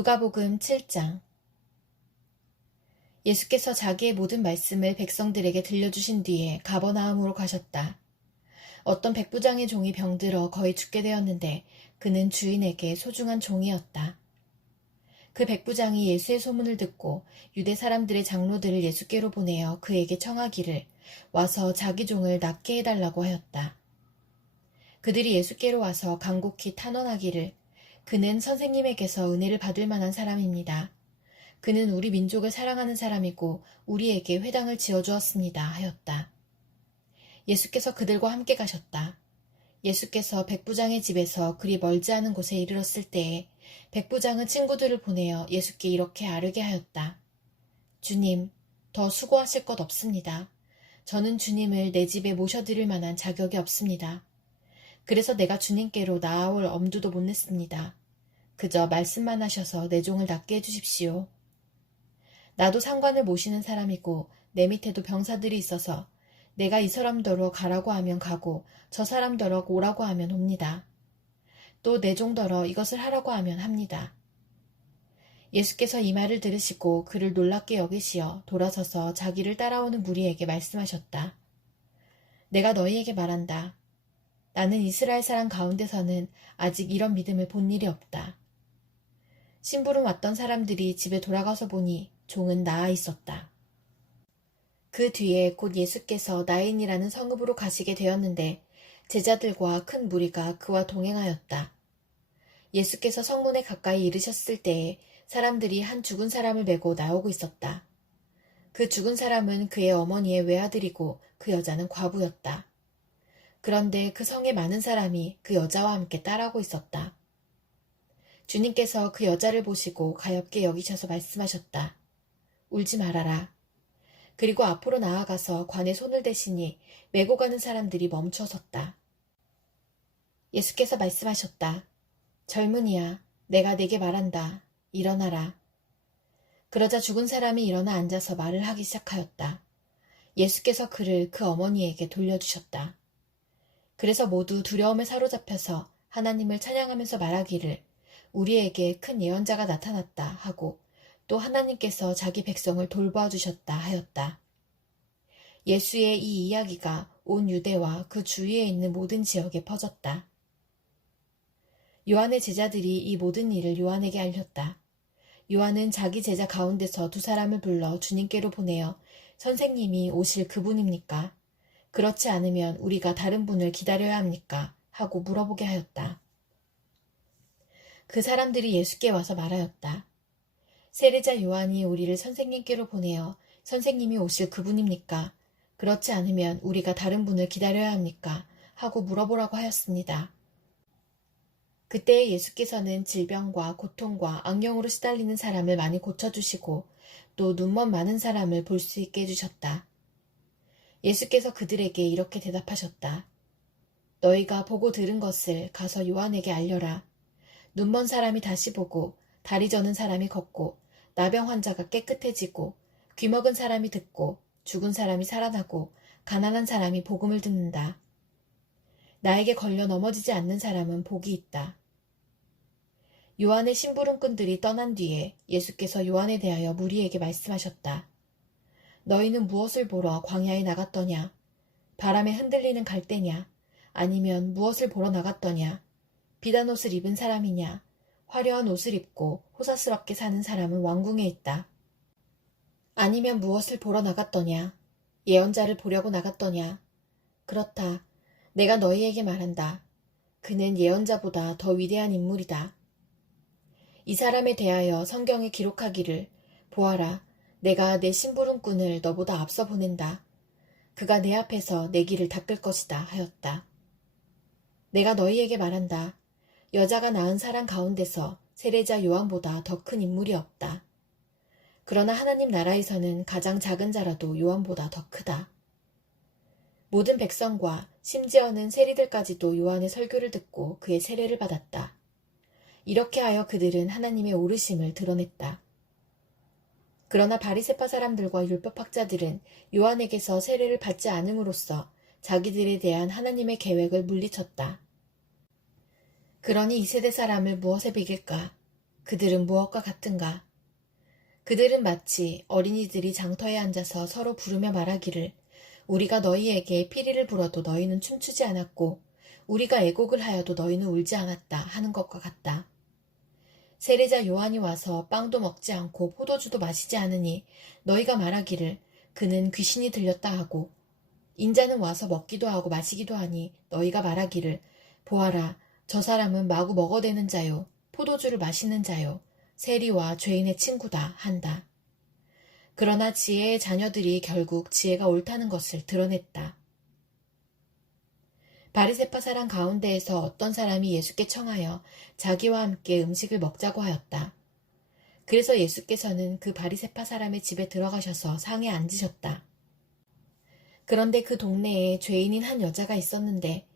누가복음 7장. 예수께서 자기의 모든 말씀을 백성들에게 들려주신 뒤에 가버나움으로 가셨다. 어떤 백부장의 종이 병들어 거의 죽게 되었는데 그는 주인에게 소중한 종이었다. 그 백부장이 예수의 소문을 듣고 유대 사람들의 장로들을 예수께로 보내어 그에게 청하기를 와서 자기 종을 낫게 해달라고 하였다. 그들이 예수께로 와서 간곡히 탄원하기를 그는 선생님에게서 은혜를 받을 만한 사람입니다. 그는 우리 민족을 사랑하는 사람이고 우리에게 회당을 지어주었습니다 하였다. 예수께서 그들과 함께 가셨다. 예수께서 백부장의 집에서 그리 멀지 않은 곳에 이르렀을 때에 백부장은 친구들을 보내어 예수께 이렇게 아뢰게 하였다. 주님, 더 수고하실 것 없습니다. 저는 주님을 내 집에 모셔드릴 만한 자격이 없습니다. 그래서 내가 주님께로 나아올 엄두도 못 냈습니다. 그저 말씀만 하셔서 내 종을 낫게 해주십시오. 나도 상관을 모시는 사람이고 내 밑에도 병사들이 있어서 내가 이 사람더러 가라고 하면 가고 저 사람더러 오라고 하면 옵니다. 또 내 종더러 이것을 하라고 하면 합니다. 예수께서 이 말을 들으시고 그를 놀랍게 여기시어 돌아서서 자기를 따라오는 무리에게 말씀하셨다. 내가 너희에게 말한다. 나는 이스라엘 사람 가운데서는 아직 이런 믿음을 본 일이 없다. 심부름 왔던 사람들이 집에 돌아가서 보니 종은 나아 있었다. 그 뒤에 곧 예수께서 나인이라는 성읍으로 가시게 되었는데 제자들과 큰 무리가 그와 동행하였다. 예수께서 성문에 가까이 이르셨을 때에 사람들이 한 죽은 사람을 메고 나오고 있었다. 그 죽은 사람은 그의 어머니의 외아들이고 그 여자는 과부였다. 그런데 그 성에 많은 사람이 그 여자와 함께 따라오고 있었다. 주님께서 그 여자를 보시고 가엾게 여기셔서 말씀하셨다. 울지 말아라. 그리고 앞으로 나아가서 관에 손을 대시니 메고 가는 사람들이 멈춰 섰다. 예수께서 말씀하셨다. 젊은이야, 내가 네게 말한다. 일어나라. 그러자 죽은 사람이 일어나 앉아서 말을 하기 시작하였다. 예수께서 그를 그 어머니에게 돌려주셨다. 그래서 모두 두려움에 사로잡혀서 하나님을 찬양하면서 말하기를 우리에게 큰 예언자가 나타났다 하고 또 하나님께서 자기 백성을 돌보아 주셨다 하였다. 예수의 이 이야기가 온 유대와 그 주위에 있는 모든 지역에 퍼졌다. 요한의 제자들이 이 모든 일을 요한에게 알렸다. 요한은 자기 제자 가운데서 두 사람을 불러 주님께로 보내어 선생님이 오실 그분입니까? 그렇지 않으면 우리가 다른 분을 기다려야 합니까? 하고 물어보게 하였다. 그 사람들이 예수께 와서 말하였다. 세례자 요한이 우리를 선생님께로 보내어 선생님이 오실 그분입니까? 그렇지 않으면 우리가 다른 분을 기다려야 합니까? 하고 물어보라고 하였습니다. 그때 예수께서는 질병과 고통과 악령으로 시달리는 사람을 많이 고쳐주시고 또 눈먼 많은 사람을 볼 수 있게 해주셨다. 예수께서 그들에게 이렇게 대답하셨다. 너희가 보고 들은 것을 가서 요한에게 알려라. 눈먼 사람이 다시 보고 다리 저는 사람이 걷고 나병 환자가 깨끗해지고 귀먹은 사람이 듣고 죽은 사람이 살아나고 가난한 사람이 복음을 듣는다. 나에게 걸려 넘어지지 않는 사람은 복이 있다. 요한의 심부름꾼들이 떠난 뒤에 예수께서 요한에 대하여 무리에게 말씀하셨다. 너희는 무엇을 보러 광야에 나갔더냐? 바람에 흔들리는 갈대냐? 아니면 무엇을 보러 나갔더냐? 비단 옷을 입은 사람이냐? 화려한 옷을 입고 호사스럽게 사는 사람은 왕궁에 있다. 아니면 무엇을 보러 나갔더냐? 예언자를 보려고 나갔더냐? 그렇다. 내가 너희에게 말한다. 그는 예언자보다 더 위대한 인물이다. 이 사람에 대하여 성경에 기록하기를 보아라. 내가 내 심부름꾼을 너보다 앞서 보낸다. 그가 내 앞에서 내 길을 닦을 것이다 하였다. 내가 너희에게 말한다. 여자가 낳은 사람 가운데서 세례자 요한보다 더 큰 인물이 없다. 그러나 하나님 나라에서는 가장 작은 자라도 요한보다 더 크다. 모든 백성과 심지어는 세리들까지도 요한의 설교를 듣고 그의 세례를 받았다. 이렇게 하여 그들은 하나님의 오르심을 드러냈다. 그러나 바리새파 사람들과 율법학자들은 요한에게서 세례를 받지 않음으로써 자기들에 대한 하나님의 계획을 물리쳤다. 그러니 이 세대 사람을 무엇에 비길까? 그들은 무엇과 같은가? 그들은 마치 어린이들이 장터에 앉아서 서로 부르며 말하기를 우리가 너희에게 피리를 불어도 너희는 춤추지 않았고 우리가 애곡을 하여도 너희는 울지 않았다 하는 것과 같다. 세례자 요한이 와서 빵도 먹지 않고 포도주도 마시지 않으니 너희가 말하기를 그는 귀신이 들렸다 하고 인자는 와서 먹기도 하고 마시기도 하니 너희가 말하기를 보아라 저 사람은 마구 먹어대는 자요 포도주를 마시는 자요 세리와 죄인의 친구다 한다. 그러나 지혜의 자녀들이 결국 지혜가 옳다는 것을 드러냈다. 바리새파 사람 가운데에서 어떤 사람이 예수께 청하여 자기와 함께 음식을 먹자고 하였다. 그래서 예수께서는 그 바리새파 사람의 집에 들어가셔서 상에 앉으셨다. 그런데 그 동네에 죄인인 한 여자가 있었는데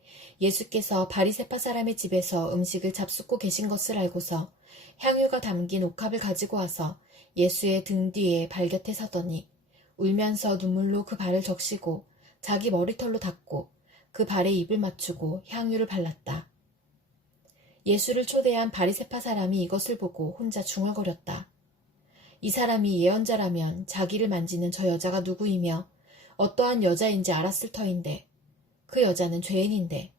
예수께서 바리새파 사람의 집에서 음식을 잡숫고 계신 것을 알고서 향유가 담긴 옥합을 가지고 와서 예수의 등 뒤에 발 곁에 서더니 울면서 눈물로 그 발을 적시고 자기 머리털로 닦고 그 발에 입을 맞추고 향유를 발랐다. 예수를 초대한 바리새파 사람이 이것을 보고 혼자 중얼거렸다. 이 사람이 예언자라면 자기를 만지는 저 여자가 누구이며 어떠한 여자인지 알았을 터인데 그 여자는 죄인인데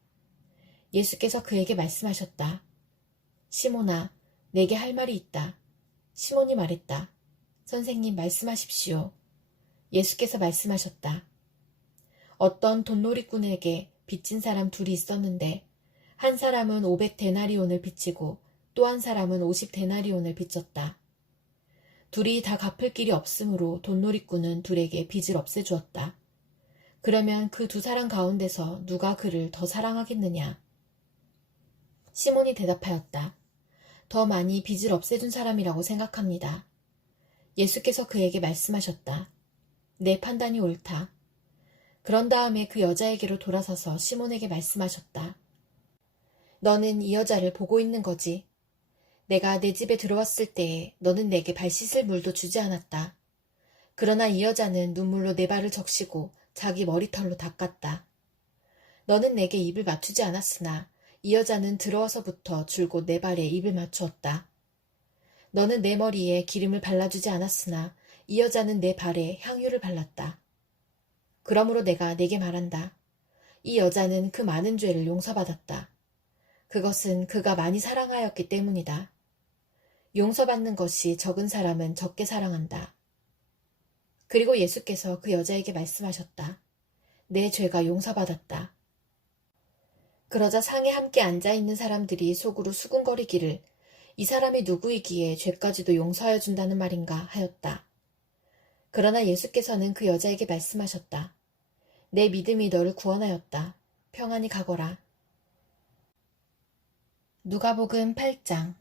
예수께서 그에게 말씀하셨다. 시몬아, 내게 할 말이 있다. 시몬이 말했다. 선생님 말씀하십시오. 예수께서 말씀하셨다. 어떤 돈놀이꾼에게 빚진 사람 둘이 있었는데 한 사람은 500데나리온을 빚지고 또 한 사람은 50데나리온을 빚졌다. 둘이 다 갚을 길이 없으므로 돈놀이꾼은 둘에게 빚을 없애주었다. 그러면 그 두 사람 가운데서 누가 그를 더 사랑하겠느냐? 시몬이 대답하였다. 더 많이 빚을 없애준 사람이라고 생각합니다. 예수께서 그에게 말씀하셨다. 내 판단이 옳다. 그런 다음에 그 여자에게로 돌아서서 시몬에게 말씀하셨다. 너는 이 여자를 보고 있는 거지. 내가 내 집에 들어왔을 때에 너는 내게 발 씻을 물도 주지 않았다. 그러나 이 여자는 눈물로 내 발을 적시고 자기 머리털로 닦았다. 너는 내게 입을 맞추지 않았으나 이 여자는 들어와서부터 줄곧 내 발에 입을 맞추었다. 너는 내 머리에 기름을 발라주지 않았으나 이 여자는 내 발에 향유를 발랐다. 그러므로 내가 네게 말한다. 이 여자는 그 많은 죄를 용서받았다. 그것은 그가 많이 사랑하였기 때문이다. 용서받는 것이 적은 사람은 적게 사랑한다. 그리고 예수께서 그 여자에게 말씀하셨다. 내 죄가 용서받았다. 그러자 상에 함께 앉아있는 사람들이 속으로 수군거리기를 이 사람이 누구이기에 죄까지도 용서하여 준다는 말인가 하였다. 그러나 예수께서는 그 여자에게 말씀하셨다. 내 믿음이 너를 구원하였다. 평안히 가거라. 누가복음 8장.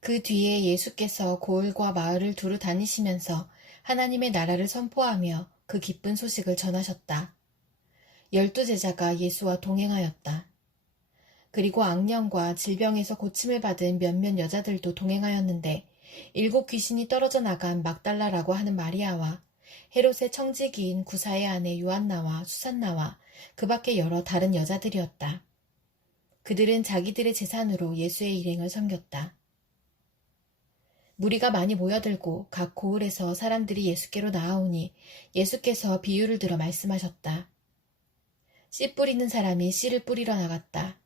그 뒤에 예수께서 고을과 마을을 두루 다니시면서 하나님의 나라를 선포하며 그 기쁜 소식을 전하셨다. 12제자가 예수와 동행하였다. 그리고 악령과 질병에서 고침을 받은 몇몇 여자들도 동행하였는데 7 귀신이 떨어져 나간 막달라라고 하는 마리아와 헤롯의 청지기인 구사의 아내 요한나와 수산나와 그 밖에 여러 다른 여자들이었다. 그들은 자기들의 재산으로 예수의 일행을 섬겼다. 무리가 많이 모여들고 각 고을에서 사람들이 예수께로 나아오니 예수께서 비유를 들어 말씀하셨다. 씨 뿌리는 사람이 씨를 뿌리러 나갔다.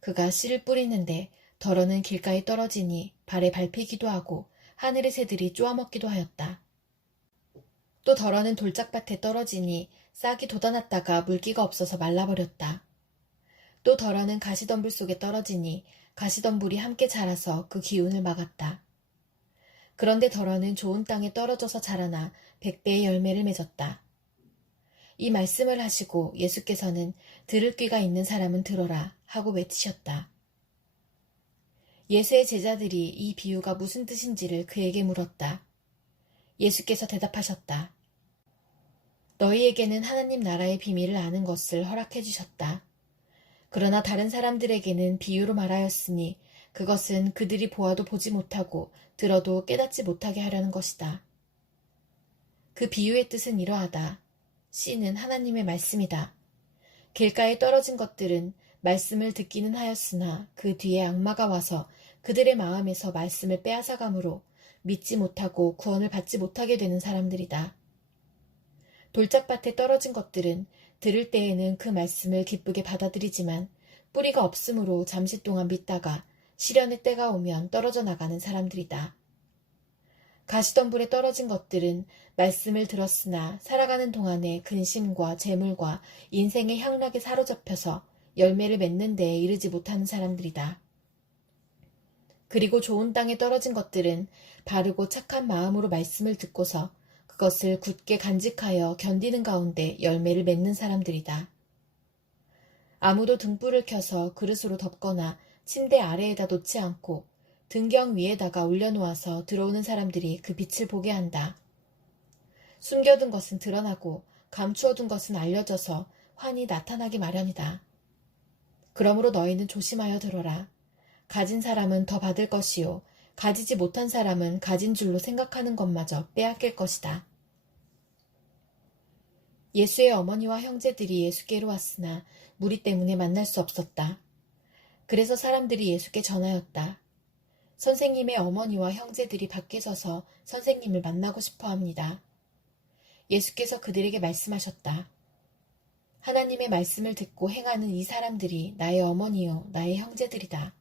그가 씨를 뿌리는데 덜어는 길가에 떨어지니 발에 밟히기도 하고 하늘의 새들이 쪼아먹기도 하였다. 또 덜어는 돌짝밭에 떨어지니 싹이 돋아났다가 물기가 없어서 말라버렸다. 또 덜어는 가시덤불 속에 떨어지니 가시덤불이 함께 자라서 그 기운을 막았다. 그런데 덜어는 좋은 땅에 떨어져서 자라나 100배의 열매를 맺었다. 이 말씀을 하시고 예수께서는 들을 귀가 있는 사람은 들어라 하고 외치셨다. 예수의 제자들이 이 비유가 무슨 뜻인지를 그에게 물었다. 예수께서 대답하셨다. 너희에게는 하나님 나라의 비밀을 아는 것을 허락해 주셨다. 그러나 다른 사람들에게는 비유로 말하였으니 그것은 그들이 보아도 보지 못하고 들어도 깨닫지 못하게 하려는 것이다. 그 비유의 뜻은 이러하다. 씨는 하나님의 말씀이다. 길가에 떨어진 것들은 말씀을 듣기는 하였으나 그 뒤에 악마가 와서 그들의 마음에서 말씀을 빼앗아가므로 믿지 못하고 구원을 받지 못하게 되는 사람들이다. 돌짝밭에 떨어진 것들은 들을 때에는 그 말씀을 기쁘게 받아들이지만 뿌리가 없으므로 잠시 동안 믿다가 시련의 때가 오면 떨어져 나가는 사람들이다. 가시덤불에 떨어진 것들은 말씀을 들었으나 살아가는 동안에 근심과 재물과 인생의 향락에 사로잡혀서 열매를 맺는 데에 이르지 못하는 사람들이다. 그리고 좋은 땅에 떨어진 것들은 바르고 착한 마음으로 말씀을 듣고서 그것을 굳게 간직하여 견디는 가운데 열매를 맺는 사람들이다. 아무도 등불을 켜서 그릇으로 덮거나 침대 아래에다 놓지 않고 등경 위에다가 올려놓아서 들어오는 사람들이 그 빛을 보게 한다. 숨겨둔 것은 드러나고 감추어둔 것은 알려져서 환히 나타나기 마련이다. 그러므로 너희는 조심하여 들어라. 가진 사람은 더 받을 것이요 가지지 못한 사람은 가진 줄로 생각하는 것마저 빼앗길 것이다. 예수의 어머니와 형제들이 예수께로 왔으나 무리 때문에 만날 수 없었다. 그래서 사람들이 예수께 전하였다. 선생님의 어머니와 형제들이 밖에 서서 선생님을 만나고 싶어 합니다. 예수께서 그들에게 말씀하셨다. 하나님의 말씀을 듣고 행하는 이 사람들이 나의 어머니요 나의 형제들이다.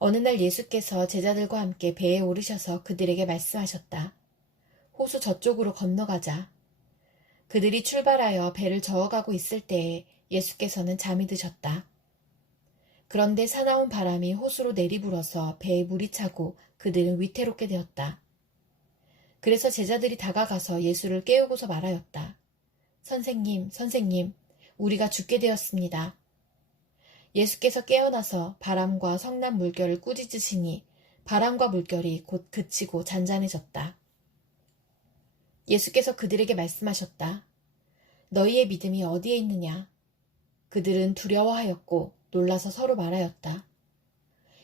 어느 날 예수께서 제자들과 함께 배에 오르셔서 그들에게 말씀하셨다. 호수 저쪽으로 건너가자. 그들이 출발하여 배를 저어가고 있을 때에 예수께서는 잠이 드셨다. 그런데 사나운 바람이 호수로 내리불어서 배에 물이 차고 그들은 위태롭게 되었다. 그래서 제자들이 다가가서 예수를 깨우고서 말하였다. 선생님, 선생님, 우리가 죽게 되었습니다. 예수께서 깨어나서 바람과 성난 물결을 꾸짖으시니 바람과 물결이 곧 그치고 잔잔해졌다. 예수께서 그들에게 말씀하셨다. 너희의 믿음이 어디에 있느냐? 그들은 두려워하였고 놀라서 서로 말하였다.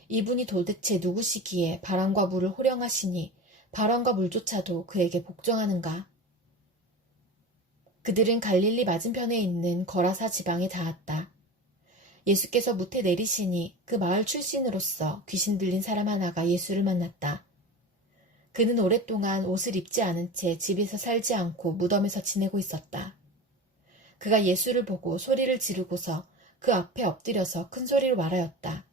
이분이 도대체 누구시기에 바람과 물을 호령하시니 바람과 물조차도 그에게 복종하는가? 그들은 갈릴리 맞은편에 있는 거라사 지방에 닿았다. 예수께서 무태 내리시니 그 마을 출신으로서 귀신 들린 사람 하나가 예수를 만났다. 그는 오랫동안 옷을 입지 않은 채 집에서 살지 않고 무덤에서 지내고 있었다. 그가 예수를 보고 소리를 지르고서 그 앞에 엎드려서 큰 소리로 말하였다.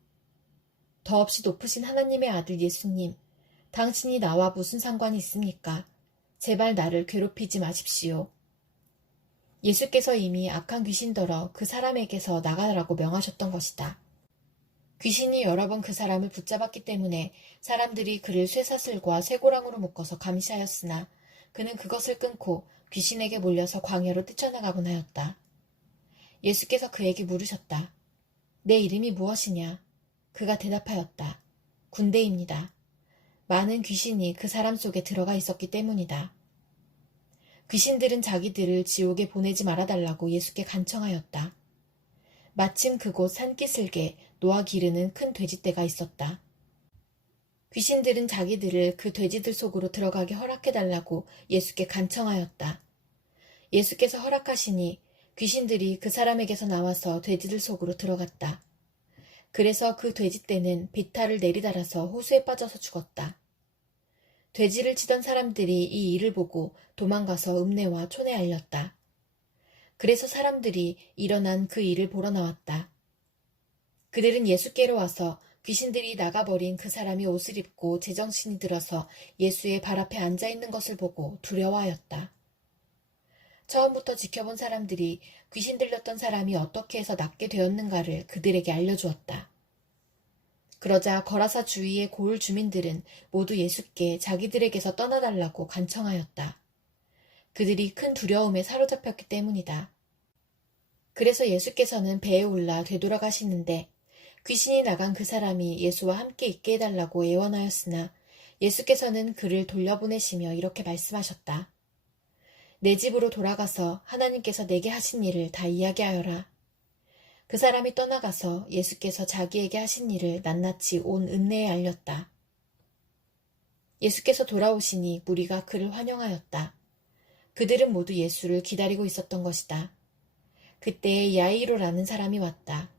더없이 높으신 하나님의 아들 예수님, 당신이 나와 무슨 상관이 있습니까? 제발 나를 괴롭히지 마십시오. 예수께서 이미 악한 귀신더러 그 사람에게서 나가라고 명하셨던 것이다. 귀신이 여러 번 그 사람을 붙잡았기 때문에 사람들이 그를 쇠사슬과 쇠고랑으로 묶어서 감시하였으나 그는 그것을 끊고 귀신에게 몰려서 광야로 뛰쳐나가곤 하였다. 예수께서 그에게 물으셨다. 내 이름이 무엇이냐? 그가 대답하였다. 군대입니다. 많은 귀신이 그 사람 속에 들어가 있었기 때문이다. 귀신들은 자기들을 지옥에 보내지 말아달라고 예수께 간청하였다. 마침 그곳 산기슭에 노아 기르는 큰 돼지떼가 있었다. 귀신들은 자기들을 그 돼지들 속으로 들어가게 허락해달라고 예수께 간청하였다. 예수께서 허락하시니 귀신들이 그 사람에게서 나와서 돼지들 속으로 들어갔다. 그래서 그 돼지떼는 비탈을 내리달아서 호수에 빠져서 죽었다. 돼지를 치던 사람들이 이 일을 보고 도망가서 읍내와 촌에 알렸다. 그래서 사람들이 일어난 그 일을 보러 나왔다. 그들은 예수께로 와서 귀신들이 나가버린 그 사람이 옷을 입고 제정신이 들어서 예수의 발 앞에 앉아있는 것을 보고 두려워하였다. 처음부터 지켜본 사람들이 귀신 들렸던 사람이 어떻게 해서 낫게 되었는가를 그들에게 알려주었다. 그러자 거라사 주위의 고을 주민들은 모두 예수께 자기들에게서 떠나달라고 간청하였다. 그들이 큰 두려움에 사로잡혔기 때문이다. 그래서 예수께서는 배에 올라 되돌아가시는데 귀신이 나간 그 사람이 예수와 함께 있게 해달라고 애원하였으나 예수께서는 그를 돌려보내시며 이렇게 말씀하셨다. 내 집으로 돌아가서 하나님께서 내게 하신 일을 다 이야기하여라. 그 사람이 떠나가서 예수께서 자기에게 하신 일을 낱낱이 온 읍내에 알렸다. 예수께서 돌아오시니 무리가 그를 환영하였다. 그들은 모두 예수를 기다리고 있었던 것이다. 그때에 야이로라는 사람이 왔다.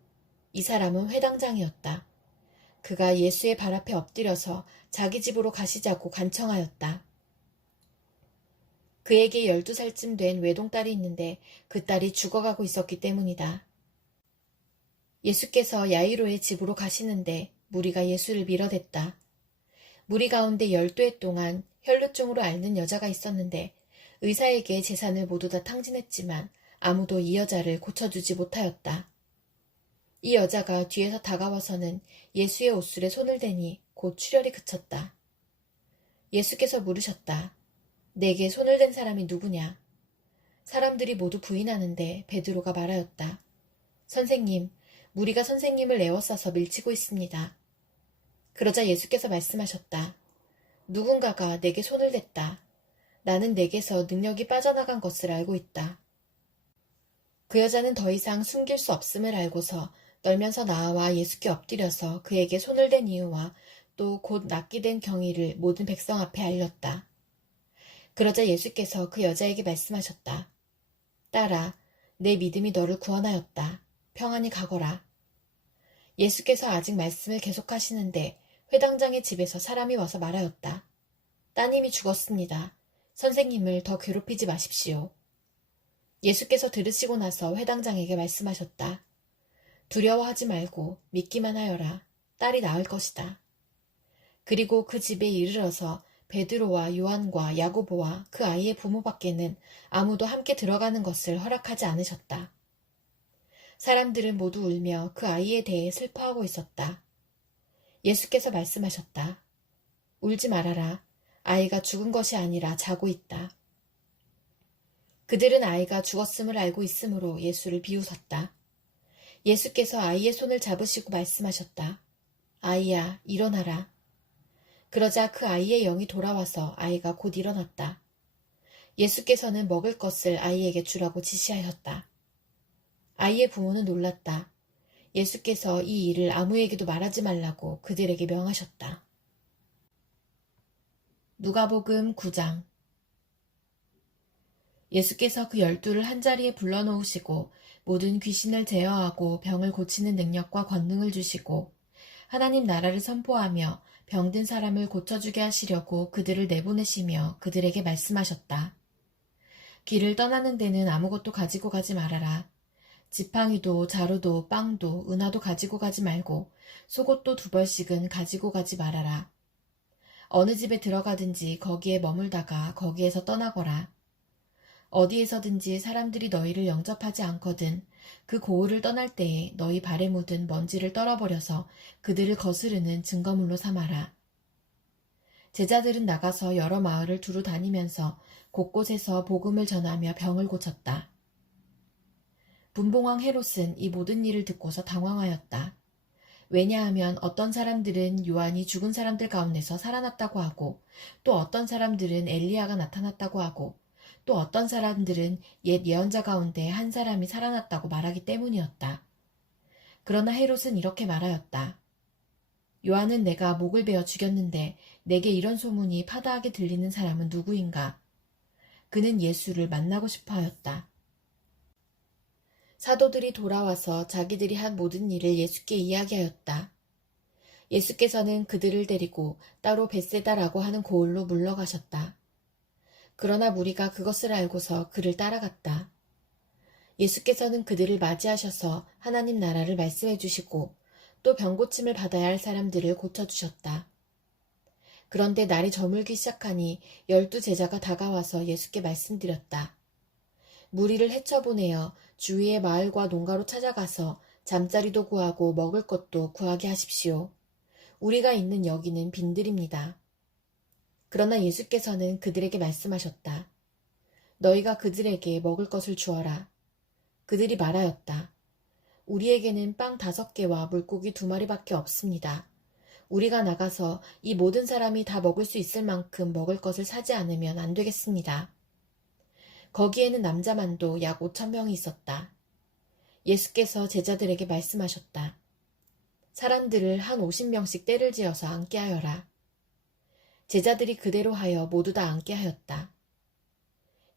이 사람은 회당장이었다. 그가 예수의 발 앞에 엎드려서 자기 집으로 가시자고 간청하였다. 그에게 12살쯤 된 외동딸이 있는데 그 딸이 죽어가고 있었기 때문이다. 예수께서 야이로의 집으로 가시는데 무리가 예수를 밀어댔다. 무리 가운데 12해 동안 혈루증으로 앓는 여자가 있었는데 의사에게 재산을 모두 다 탕진했지만 아무도 이 여자를 고쳐주지 못하였다. 이 여자가 뒤에서 다가와서는 예수의 옷술에 손을 대니 곧 출혈이 그쳤다. 예수께서 물으셨다. 내게 손을 댄 사람이 누구냐? 사람들이 모두 부인하는데 베드로가 말하였다. 선생님, 무리가 선생님을 에워싸서 밀치고 있습니다. 그러자 예수께서 말씀하셨다. 누군가가 내게 손을 댔다. 나는 내게서 능력이 빠져나간 것을 알고 있다. 그 여자는 더 이상 숨길 수 없음을 알고서 떨면서 나와 예수께 엎드려서 그에게 손을 댄 이유와 또 곧 낫게 된 경위를 모든 백성 앞에 알렸다. 그러자 예수께서 그 여자에게 말씀하셨다. 딸아, 내 믿음이 너를 구원하였다. 평안히 가거라. 예수께서 아직 말씀을 계속하시는데 회당장의 집에서 사람이 와서 말하였다. 따님이 죽었습니다. 선생님을 더 괴롭히지 마십시오. 예수께서 들으시고 나서 회당장에게 말씀하셨다. 두려워하지 말고 믿기만 하여라. 딸이 나을 것이다. 그리고 그 집에 이르러서 베드로와 요한과 야고보와 그 아이의 부모밖에는 아무도 함께 들어가는 것을 허락하지 않으셨다. 사람들은 모두 울며 그 아이에 대해 슬퍼하고 있었다. 예수께서 말씀하셨다. 울지 말아라. 아이가 죽은 것이 아니라 자고 있다. 그들은 아이가 죽었음을 알고 있으므로 예수를 비웃었다. 예수께서 아이의 손을 잡으시고 말씀하셨다. 아이야, 일어나라. 그러자 그 아이의 영이 돌아와서 아이가 곧 일어났다. 예수께서는 먹을 것을 아이에게 주라고 지시하였다. 아이의 부모는 놀랐다. 예수께서 이 일을 아무에게도 말하지 말라고 그들에게 명하셨다. 누가복음 9장. 예수께서 그 12를 한자리에 불러놓으시고 모든 귀신을 제어하고 병을 고치는 능력과 권능을 주시고 하나님 나라를 선포하며 병든 사람을 고쳐주게 하시려고 그들을 내보내시며 그들에게 말씀하셨다. 길을 떠나는 데는 아무것도 가지고 가지 말아라. 지팡이도 자루도 빵도 은화도 가지고 가지 말고 속옷도 2벌씩은 가지고 가지 말아라. 어느 집에 들어가든지 거기에 머물다가 거기에서 떠나거라. 어디에서든지 사람들이 너희를 영접하지 않거든 그 고을을 떠날 때에 너희 발에 묻은 먼지를 떨어버려서 그들을 거스르는 증거물로 삼아라. 제자들은 나가서 여러 마을을 두루 다니면서 곳곳에서 복음을 전하며 병을 고쳤다. 분봉왕 헤롯은 이 모든 일을 듣고서 당황하였다. 왜냐하면 어떤 사람들은 요한이 죽은 사람들 가운데서 살아났다고 하고 또 어떤 사람들은 엘리야가 나타났다고 하고 또 어떤 사람들은 옛 예언자 가운데 한 사람이 살아났다고 말하기 때문이었다. 그러나 헤롯은 이렇게 말하였다. 요한은 내가 목을 베어 죽였는데 내게 이런 소문이 파다하게 들리는 사람은 누구인가? 그는 예수를 만나고 싶어 하였다. 사도들이 돌아와서 자기들이 한 모든 일을 예수께 이야기하였다. 예수께서는 그들을 데리고 따로 벳세다라고 하는 고을로 물러가셨다. 그러나 무리가 그것을 알고서 그를 따라갔다. 예수께서는 그들을 맞이하셔서 하나님 나라를 말씀해 주시고 또 병고침을 받아야 할 사람들을 고쳐주셨다. 그런데 날이 저물기 시작하니 12 제자가 다가와서 예수께 말씀드렸다. 무리를 헤쳐보내어 주위의 마을과 농가로 찾아가서 잠자리도 구하고 먹을 것도 구하게 하십시오. 우리가 있는 여기는 빈들입니다. 그러나 예수께서는 그들에게 말씀하셨다. 너희가 그들에게 먹을 것을 주어라. 그들이 말하였다. 우리에게는 빵 5개와 물고기 2마리밖에 없습니다. 우리가 나가서 이 모든 사람이 다 먹을 수 있을 만큼 먹을 것을 사지 않으면 안 되겠습니다. 거기에는 남자만도 약 5,000명이 있었다. 예수께서 제자들에게 말씀하셨다. 사람들을 한 50명씩 떼를 지어서 앉게 하여라. 제자들이 그대로 하여 모두 다 앉게 하였다.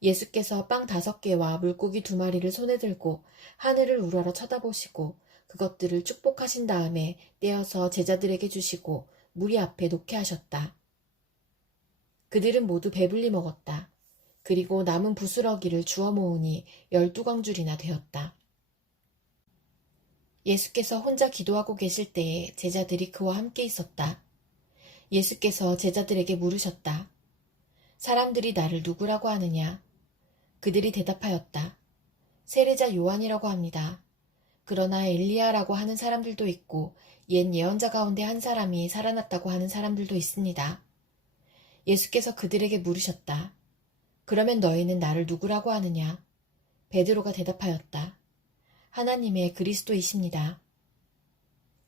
예수께서 빵 5개와 물고기 2마리를 손에 들고 하늘을 우러러 쳐다보시고 그것들을 축복하신 다음에 떼어서 제자들에게 주시고 무리 앞에 놓게 하셨다. 그들은 모두 배불리 먹었다. 그리고 남은 부스러기를 주워 모으니 12광줄이나 되었다. 예수께서 혼자 기도하고 계실 때에 제자들이 그와 함께 있었다. 예수께서 제자들에게 물으셨다. 사람들이 나를 누구라고 하느냐? 그들이 대답하였다. 세례자 요한이라고 합니다. 그러나 엘리야라고 하는 사람들도 있고 옛 예언자 가운데 한 사람이 살아났다고 하는 사람들도 있습니다. 예수께서 그들에게 물으셨다. 그러면 너희는 나를 누구라고 하느냐? 베드로가 대답하였다. 하나님의 그리스도이십니다.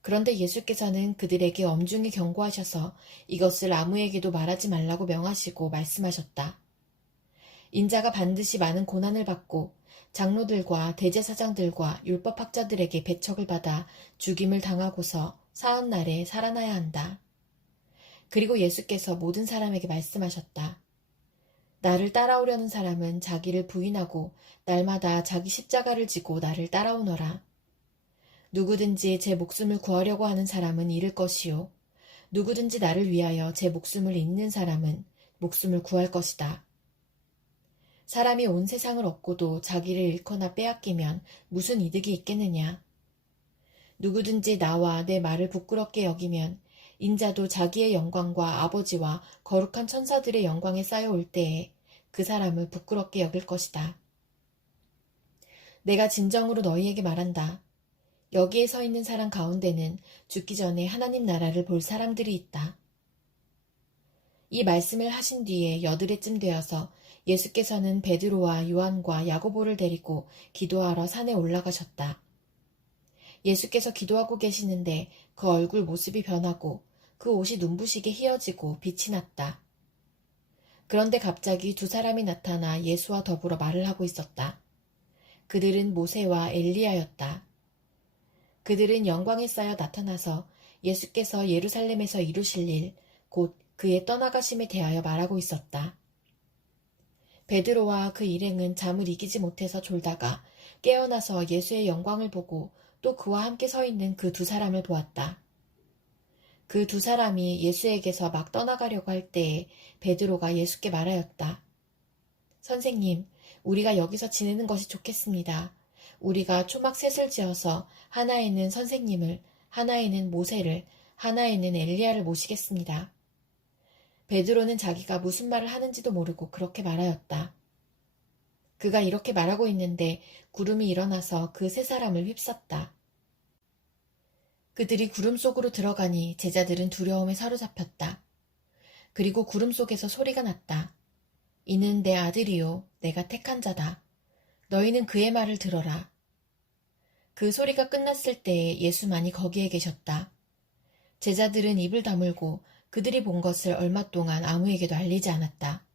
그런데 예수께서는 그들에게 엄중히 경고하셔서 이것을 아무에게도 말하지 말라고 명하시고 말씀하셨다. 인자가 반드시 많은 고난을 받고 장로들과 대제사장들과 율법학자들에게 배척을 받아 죽임을 당하고서 사흘날에 살아나야 한다. 그리고 예수께서 모든 사람에게 말씀하셨다. 나를 따라오려는 사람은 자기를 부인하고 날마다 자기 십자가를 지고 나를 따라오너라. 누구든지 제 목숨을 구하려고 하는 사람은 잃을 것이요. 누구든지 나를 위하여 제 목숨을 잃는 사람은 목숨을 구할 것이다. 사람이 온 세상을 얻고도 자기를 잃거나 빼앗기면 무슨 이득이 있겠느냐. 누구든지 나와 내 말을 부끄럽게 여기면 인자도 자기의 영광과 아버지와 거룩한 천사들의 영광에 쌓여올 때에 그 사람을 부끄럽게 여길 것이다. 내가 진정으로 너희에게 말한다. 여기에 서 있는 사람 가운데는 죽기 전에 하나님 나라를 볼 사람들이 있다. 이 말씀을 하신 뒤에 여드레쯤 되어서 예수께서는 베드로와 요한과 야고보를 데리고 기도하러 산에 올라가셨다. 예수께서 기도하고 계시는데 그 얼굴 모습이 변하고 그 옷이 눈부시게 휘어지고 빛이 났다. 그런데 갑자기 두 사람이 나타나 예수와 더불어 말을 하고 있었다. 그들은 모세와 엘리야였다. 그들은 영광에 쌓여 나타나서 예수께서 예루살렘에서 이루실 일, 곧 그의 떠나가심에 대하여 말하고 있었다. 베드로와 그 일행은 잠을 이기지 못해서 졸다가 깨어나서 예수의 영광을 보고 또 그와 함께 서 있는 그 두 사람을 보았다. 그 두 사람이 예수에게서 막 떠나가려고 할 때에 베드로가 예수께 말하였다. 선생님, 우리가 여기서 지내는 것이 좋겠습니다. 우리가 초막 셋을 지어서 하나에는 선생님을, 하나에는 모세를, 하나에는 엘리야를 모시겠습니다. 베드로는 자기가 무슨 말을 하는지도 모르고 그렇게 말하였다. 그가 이렇게 말하고 있는데 구름이 일어나서 그 세 사람을 휩쌌다. 그들이 구름 속으로 들어가니 제자들은 두려움에 사로잡혔다. 그리고 구름 속에서 소리가 났다. 이는 내 아들이요, 내가 택한 자다. 너희는 그의 말을 들어라. 그 소리가 끝났을 때에 예수만이 거기에 계셨다. 제자들은 입을 다물고 그들이 본 것을 얼마 동안 아무에게도 알리지 않았다.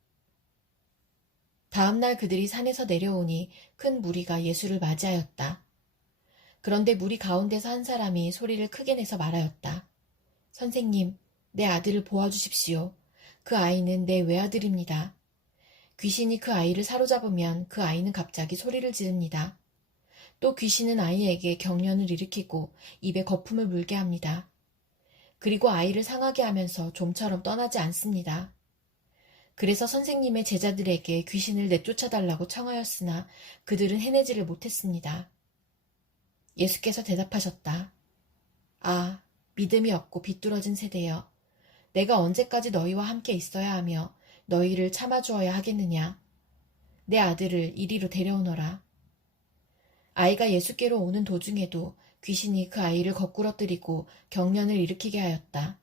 다음 날 그들이 산에서 내려오니 큰 무리가 예수를 맞이하였다. 그런데 무리 가운데서 한 사람이 소리를 크게 내서 말하였다. 선생님, 내 아들을 보아주십시오. 그 아이는 내 외아들입니다. 귀신이 그 아이를 사로잡으면 그 아이는 갑자기 소리를 지릅니다. 또 귀신은 아이에게 경련을 일으키고 입에 거품을 물게 합니다. 그리고 아이를 상하게 하면서 좀처럼 떠나지 않습니다. 그래서 선생님의 제자들에게 귀신을 내쫓아달라고 청하였으나 그들은 해내지를 못했습니다. 예수께서 대답하셨다. 아, 믿음이 없고 비뚤어진 세대여. 내가 언제까지 너희와 함께 있어야 하며 너희를 참아주어야 하겠느냐. 내 아들을 이리로 데려오너라. 아이가 예수께로 오는 도중에도 귀신이 그 아이를 거꾸러뜨리고 경련을 일으키게 하였다.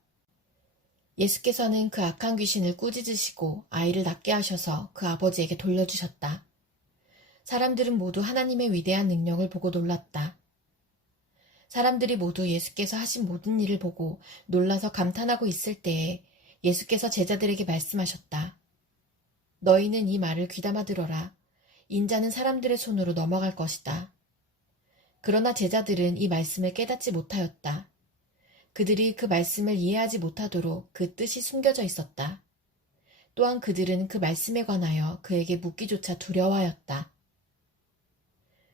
예수께서는 그 악한 귀신을 꾸짖으시고 아이를 낫게 하셔서 그 아버지에게 돌려주셨다. 사람들은 모두 하나님의 위대한 능력을 보고 놀랐다. 사람들이 모두 예수께서 하신 모든 일을 보고 놀라서 감탄하고 있을 때에 예수께서 제자들에게 말씀하셨다. 너희는 이 말을 귀담아 들어라. 인자는 사람들의 손으로 넘어갈 것이다. 그러나 제자들은 이 말씀을 깨닫지 못하였다. 그들이 그 말씀을 이해하지 못하도록 그 뜻이 숨겨져 있었다. 또한 그들은 그 말씀에 관하여 그에게 묻기조차 두려워하였다.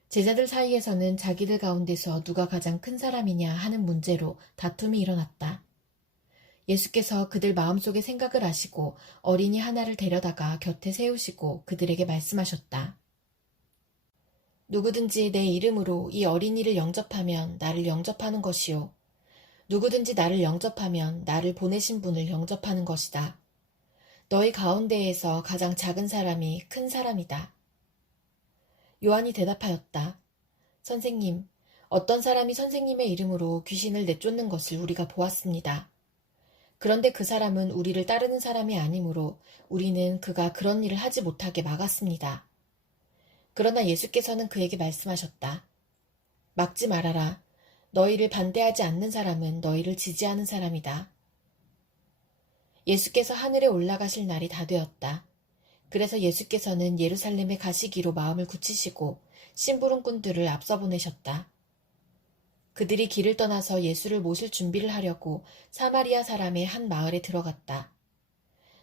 제자들 사이에서는 자기들 가운데서 누가 가장 큰 사람이냐 하는 문제로 다툼이 일어났다. 예수께서 그들 마음속의 생각을 아시고 어린이 하나를 데려다가 곁에 세우시고 그들에게 말씀하셨다. 누구든지 내 이름으로 이 어린이를 영접하면 나를 영접하는 것이요. 누구든지 나를 영접하면 나를 보내신 분을 영접하는 것이다. 너희 가운데에서 가장 작은 사람이 큰 사람이다. 요한이 대답하였다. 선생님, 어떤 사람이 선생님의 이름으로 귀신을 내쫓는 것을 우리가 보았습니다. 그런데 그 사람은 우리를 따르는 사람이 아니므로 우리는 그가 그런 일을 하지 못하게 막았습니다. 그러나 예수께서는 그에게 말씀하셨다. 막지 말아라. 너희를 반대하지 않는 사람은 너희를 지지하는 사람이다. 예수께서 하늘에 올라가실 날이 다 되었다. 그래서 예수께서는 예루살렘에 가시기로 마음을 굳히시고 심부름꾼들을 앞서 보내셨다. 그들이 길을 떠나서 예수를 모실 준비를 하려고 사마리아 사람의 한 마을에 들어갔다.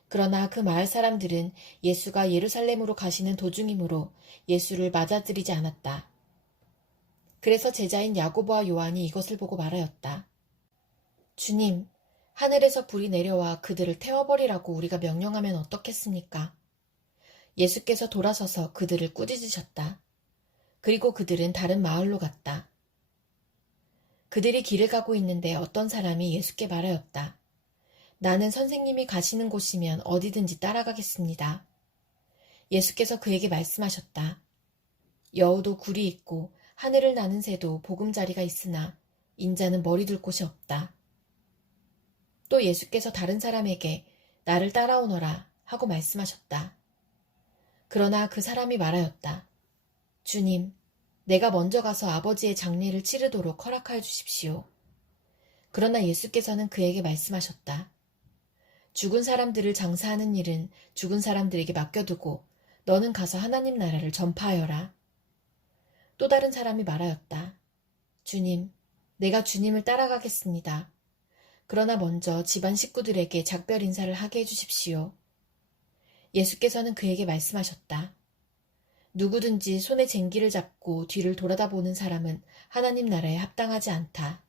그러나 그 마을 사람들은 예수가 예루살렘으로 가시는 도중이므로 예수를 맞아들이지 않았다. 그래서 제자인 야고보와 요한이 이것을 보고 말하였다. 주님, 하늘에서 불이 내려와 그들을 태워버리라고 우리가 명령하면 어떻겠습니까? 예수께서 돌아서서 그들을 꾸짖으셨다. 그리고 그들은 다른 마을로 갔다. 그들이 길을 가고 있는데 어떤 사람이 예수께 말하였다. 나는 선생님이 가시는 곳이면 어디든지 따라가겠습니다. 예수께서 그에게 말씀하셨다. 여우도 굴이 있고 하늘을 나는 새도 보금자리가 있으나 인자는 머리 둘 곳이 없다. 또 예수께서 다른 사람에게 나를 따라오너라 하고 말씀하셨다. 그러나 그 사람이 말하였다. 주님, 내가 먼저 가서 아버지의 장례를 치르도록 허락하여 주십시오. 그러나 예수께서는 그에게 말씀하셨다. 죽은 사람들을 장사하는 일은 죽은 사람들에게 맡겨두고 너는 가서 하나님 나라를 전파하여라. 또 다른 사람이 말하였다. 주님, 내가 주님을 따라가겠습니다. 그러나 먼저 집안 식구들에게 작별 인사를 하게 해주십시오. 예수께서는 그에게 말씀하셨다. 누구든지 손에 쟁기를 잡고 뒤를 돌아다보는 사람은 하나님 나라에 합당하지 않다.